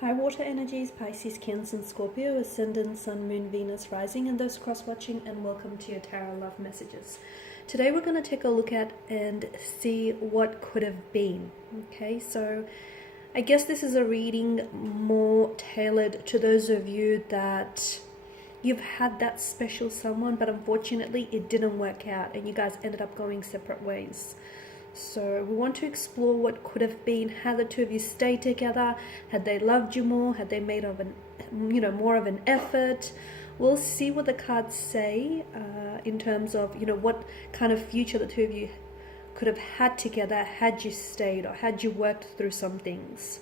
High water energies, Pisces, Cancer, and Scorpio, Ascendant, Sun, Moon, Venus, Rising, and those cross-watching, and welcome to your Tarot Love Messages. Today we're going to take a look at and see what could have been. Okay, so I guess this is a reading more tailored to those of you that you've had that special someone, but unfortunately it didn't work out and you guys ended up going separate ways. So we want to explore what could have been, had the two of you stayed together, had they loved you more, had they made of an, more of an effort. We'll see what the cards say in terms of, what kind of future the two of you could have had together had you stayed or had you worked through some things.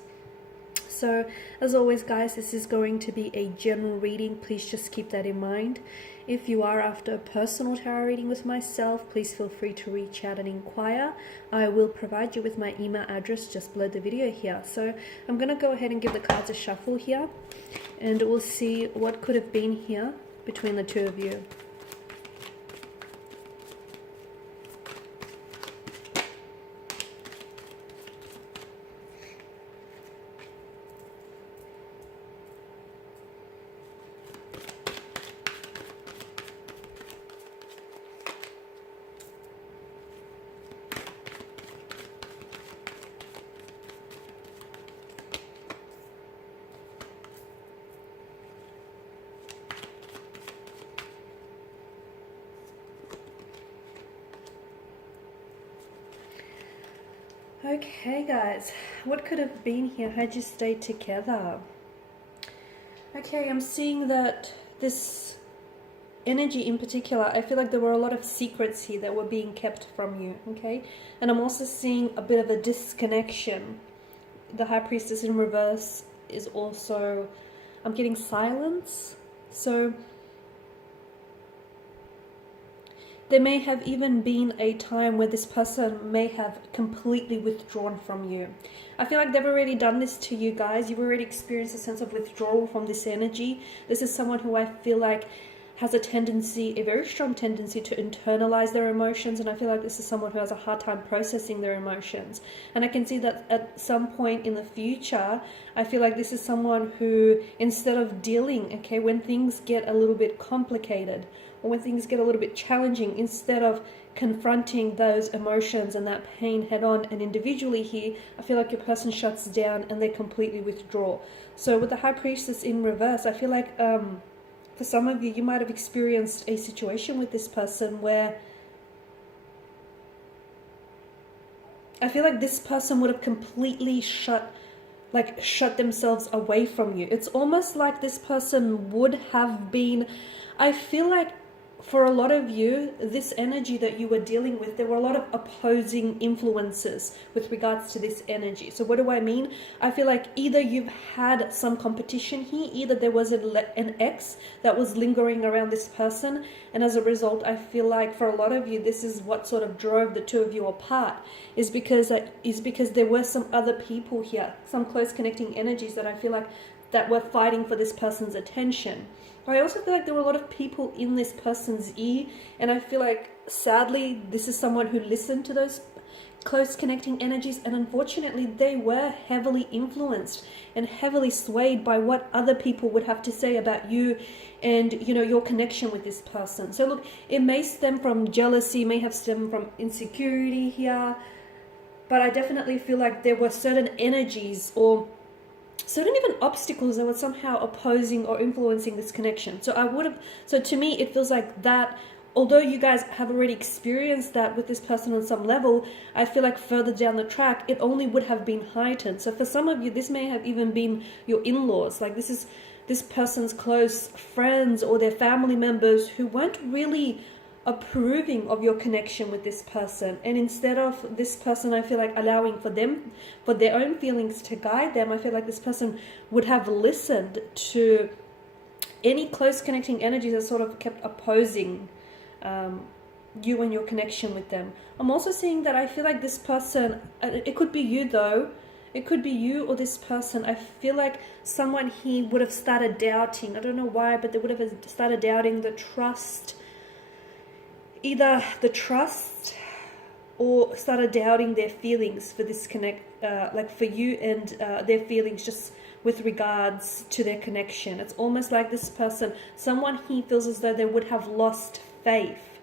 So as always, guys, this is going to be a general reading. Please just keep that in mind. If you are after a personal tarot reading with myself, please feel free to reach out and inquire. I will provide you with my email address just below the video here. So I'm going to go ahead and give the cards a shuffle here, and we'll see what could have been here between the two of you. Okay, guys, what could have been here had you stayed together? Okay, I'm seeing that this energy in particular, I feel like there were a lot of secrets here that were being kept from you, okay? And I'm also seeing a bit of a disconnection. The High Priestess in reverse is also, I'm getting silence. So there may have even been a time where this person may have completely withdrawn from you. I feel like they've already done this to you guys. You've already experienced a sense of withdrawal from this energy. This is someone who I feel like has a very strong tendency to internalize their emotions, and I feel like this is someone who has a hard time processing their emotions. And I can see that at some point in the future, I feel like this is someone who, instead of dealing, okay, when things get a little bit complicated, or when things get a little bit challenging, instead of confronting those emotions and that pain head on and individually here, I feel like your person shuts down and they completely withdraw. So with the High Priestess in reverse, I feel like for some of you, you might have experienced a situation with this person where I feel like this person would have completely shut themselves away from you. It's almost like this person would have been, I feel like for a lot of you, this energy that you were dealing with, there were a lot of opposing influences with regards to this energy. So what do I mean? I feel like either you've had some competition here, either there was an ex that was lingering around this person, and as a result, I feel like for a lot of you, this is what sort of drove the two of you apart, is because there were some other people here, some close connecting energies that I feel like that were fighting for this person's attention. I also feel like there were a lot of people in this person's ear, and I feel like sadly this is someone who listened to those close connecting energies, and unfortunately they were heavily influenced and heavily swayed by what other people would have to say about you and your connection with this person. So look, it may stem from jealousy, may have stemmed from insecurity here, but I definitely feel like there were certain energies or certain even obstacles that were somehow opposing or influencing this connection. So to me, it feels like that, although you guys have already experienced that with this person on some level, I feel like further down the track, it only would have been heightened. So for some of you, this may have even been your in-laws. Like this is this person's close friends or their family members who weren't really approving of your connection with this person, and instead of this person, I feel like allowing for their own feelings to guide them, I feel like this person would have listened to any close connecting energies that sort of kept opposing you and your connection with them. I'm also seeing that I feel like this person, it could be you though, it could be you or this person. I feel like someone here would have started doubting, I don't know why, but they would have started doubting the trust, either the trust or started doubting their feelings for this for you, and their feelings just with regards to their connection. It's almost like this person, someone he feels as though they would have lost faith.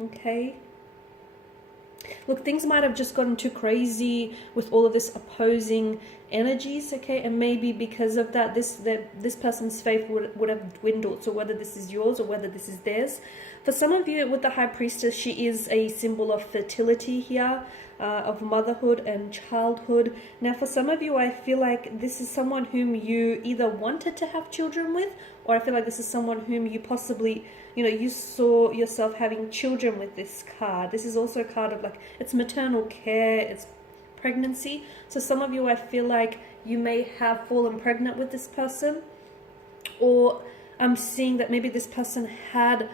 Okay? Look, things might have just gotten too crazy with all of this opposing energies, okay? And maybe because of that, this person's faith would have dwindled. So whether this is yours or whether this is theirs. For some of you with the High Priestess, she is a symbol of fertility here, of motherhood and childhood. Now, for some of you, I feel like this is someone whom you either wanted to have children with, or I feel like this is someone whom you possibly, you saw yourself having children with this card. This is also a card of like, it's maternal care, it's pregnancy. So some of you, I feel like you may have fallen pregnant with this person, or I'm seeing that maybe this person had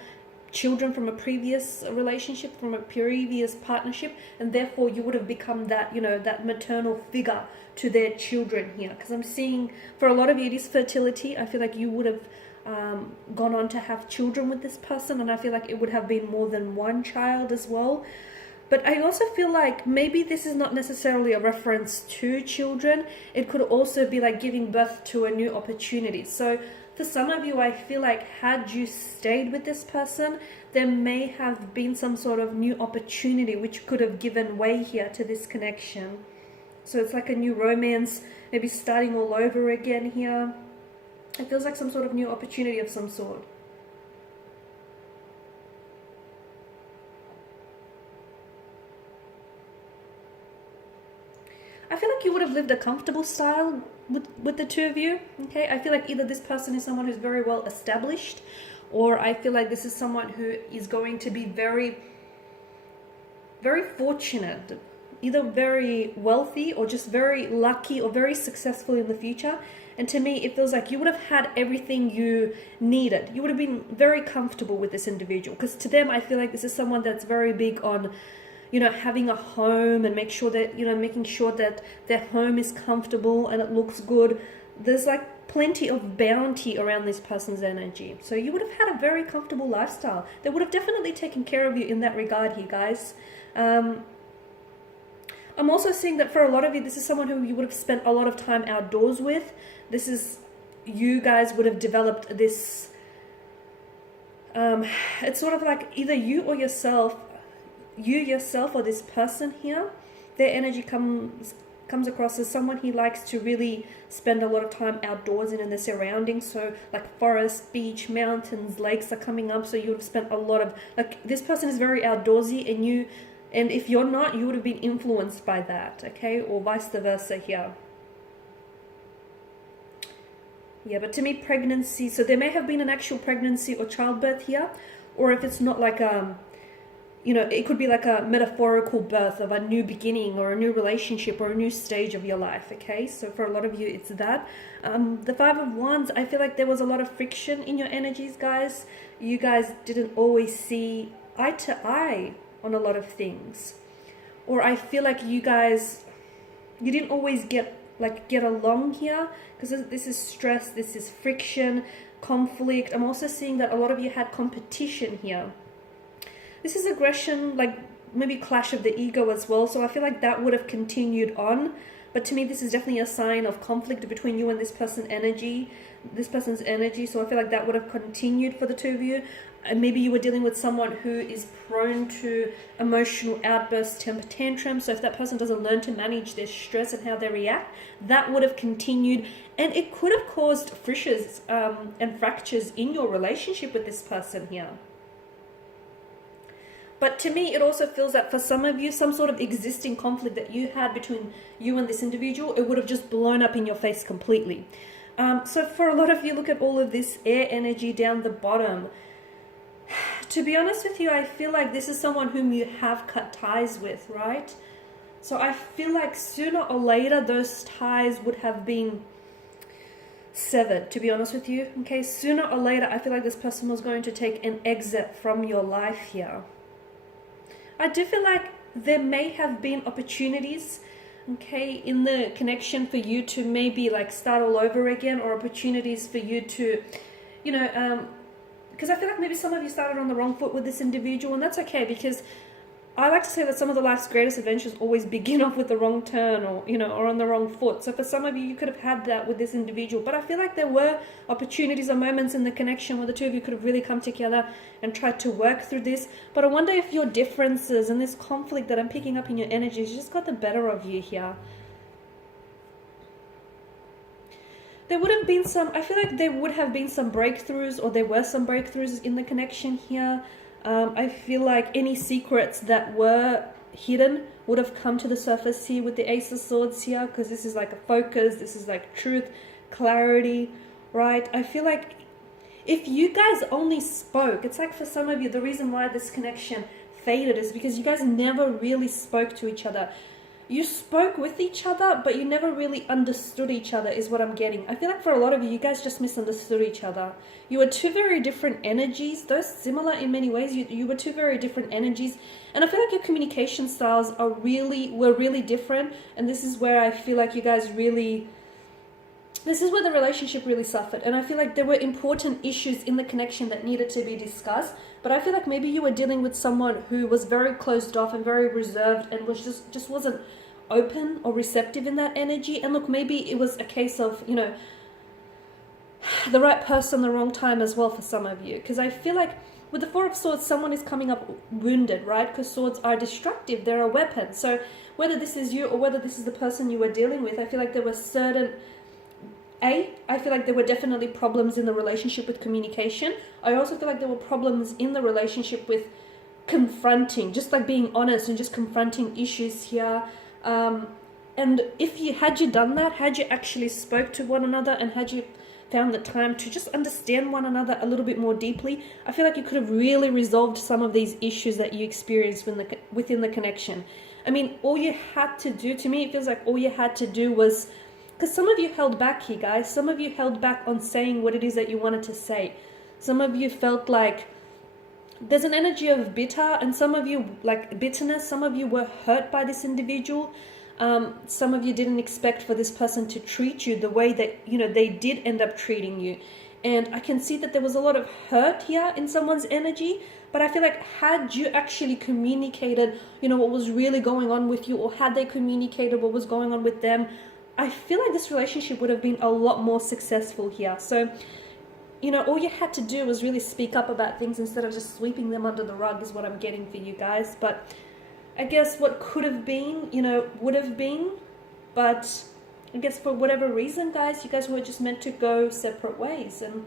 children from a previous relationship, from a previous partnership, and therefore you would have become that, that maternal figure to their children here. Because I'm seeing for a lot of you, it is fertility. I feel like you would have gone on to have children with this person, and I feel like it would have been more than one child as well. But I also feel like maybe this is not necessarily a reference to children. It could also be like giving birth to a new opportunity. So for some of you, I feel like had you stayed with this person, there may have been some sort of new opportunity which could have given way here to this connection. So it's like a new romance, maybe starting all over again here. It feels like some sort of new opportunity of some sort. I feel like you would have lived a comfortable style with the two of you, okay? I feel like either this person is someone who's very well established, or I feel like this is someone who is going to be very, very fortunate, either very wealthy or just very lucky or very successful in the future. And to me, it feels like you would have had everything you needed. You would have been very comfortable with this individual, because to them, I feel like this is someone that's very big on having a home and making sure that their home is comfortable and it looks good. There's like plenty of bounty around this person's energy. So you would have had a very comfortable lifestyle. They would have definitely taken care of you in that regard here, guys. I'm also seeing that for a lot of you, this is someone who you would have spent a lot of time outdoors with. You guys would have developed this, it's sort of like either you yourself or this person here, their energy comes across as someone he likes to really spend a lot of time outdoors in the surroundings. So like forest, beach, mountains, lakes are coming up. So you would have spent a lot of, like, this person is very outdoorsy, and if you're not, you would have been influenced by that, okay? Or vice versa here. Yeah, but to me, pregnancy, so there may have been an actual pregnancy or childbirth here, or if it's not like it could be like a metaphorical birth of a new beginning or a new relationship or a new stage of your life, okay? So for a lot of you, it's that. The Five of Wands, I feel like there was a lot of friction in your energies, guys. You guys didn't always see eye to eye on a lot of things. Or I feel like you didn't always get along here, because this is stress, this is friction, conflict. I'm also seeing that a lot of you had competition here. This is aggression, like maybe clash of the ego as well. So I feel like that would have continued on. But to me, this is definitely a sign of conflict between you and this person's energy. So I feel like that would have continued for the two of you. And maybe you were dealing with someone who is prone to emotional outbursts, temper tantrums. So if that person doesn't learn to manage their stress and how they react, that would have continued. And it could have caused fissures and fractures in your relationship with this person here. But to me, it also feels that for some of you, some sort of existing conflict that you had between you and this individual, it would have just blown up in your face completely. So for a lot of you, look at all of this air energy down the bottom. To be honest with you, I feel like this is someone whom you have cut ties with, right? So I feel like sooner or later, those ties would have been severed, to be honest with you. Okay, sooner or later, I feel like this person was going to take an exit from your life here. I do feel like there may have been opportunities, okay, in the connection for you to maybe like start all over again, or opportunities for you to, because I feel like maybe some of you started on the wrong foot with this individual, and that's okay, because I like to say that some of the life's greatest adventures always begin off with the wrong turn, or or on the wrong foot. So for some of you, you could have had that with this individual, but I feel like there were opportunities or moments in the connection where the two of you could have really come together and tried to work through this. But I wonder if your differences and this conflict that I'm picking up in your energies just got the better of you here. There would have been some, I feel like there would have been some breakthroughs, or there were some breakthroughs in the connection here. I feel like any secrets that were hidden would have come to the surface here with the Ace of Swords here, because this is like a focus, this is like truth, clarity, right? I feel like if you guys only spoke, it's like for some of you, the reason why this connection faded is because you guys never really spoke to each other. You spoke with each other, but you never really understood each other, is what I'm getting. I feel like for a lot of you, you guys just misunderstood each other. You were two very different energies, though similar in many ways. You were two very different energies. And I feel like your communication styles were really different. And this is where I feel like you guys really... This is where the relationship really suffered. And I feel like there were important issues in the connection that needed to be discussed. But I feel like maybe you were dealing with someone who was very closed off and very reserved and was just wasn't open or receptive in that energy. And look, maybe it was a case of, the right person, the wrong time as well for some of you. Because I feel like with the Four of Swords, someone is coming up wounded, right? Because swords are destructive. They're a weapon. So whether this is you or whether this is the person you were dealing with, I feel like there were certain... I feel like there were definitely problems in the relationship with communication. I also feel like there were problems in the relationship with confronting, just like being honest and just confronting issues here. And if you had done that, had you actually spoke to one another and had you found the time to just understand one another a little bit more deeply, I feel like you could have really resolved some of these issues that you experienced within the connection. I mean, all you had to do, to me, it feels like all you had to do was... Because some of you held back here, guys. Some of you held back on saying what it is that you wanted to say. Some of you felt like there's an energy of bitter, and some of you, like bitterness, some of you were hurt by this individual. Some of you didn't expect for this person to treat you the way that, they did end up treating you. And I can see that there was a lot of hurt here in someone's energy. But I feel like had you actually communicated, what was really going on with you, or had they communicated what was going on with them, I feel like this relationship would have been a lot more successful here. So, all you had to do was really speak up about things instead of just sweeping them under the rug is what I'm getting for you guys. But I guess what could have been, would have been. But I guess for whatever reason, guys, you guys were just meant to go separate ways. And,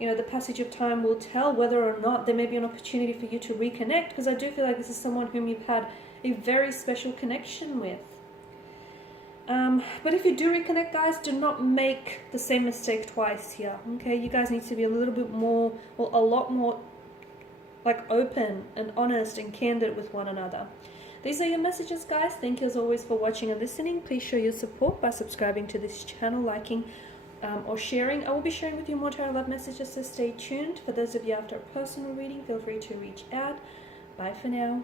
the passage of time will tell whether or not there may be an opportunity for you to reconnect. Because I do feel like this is someone whom you've had a very special connection with. But if you do reconnect, guys, do not make the same mistake twice here, okay? You guys need to be a little bit more, well, a lot more, like, open and honest and candid with one another. These are your messages, guys. Thank you as always for watching and listening. Please show your support by subscribing to this channel, liking, or sharing. I will be sharing with you more tarot love messages, so stay tuned. For those of you after a personal reading, feel free to reach out. Bye for now.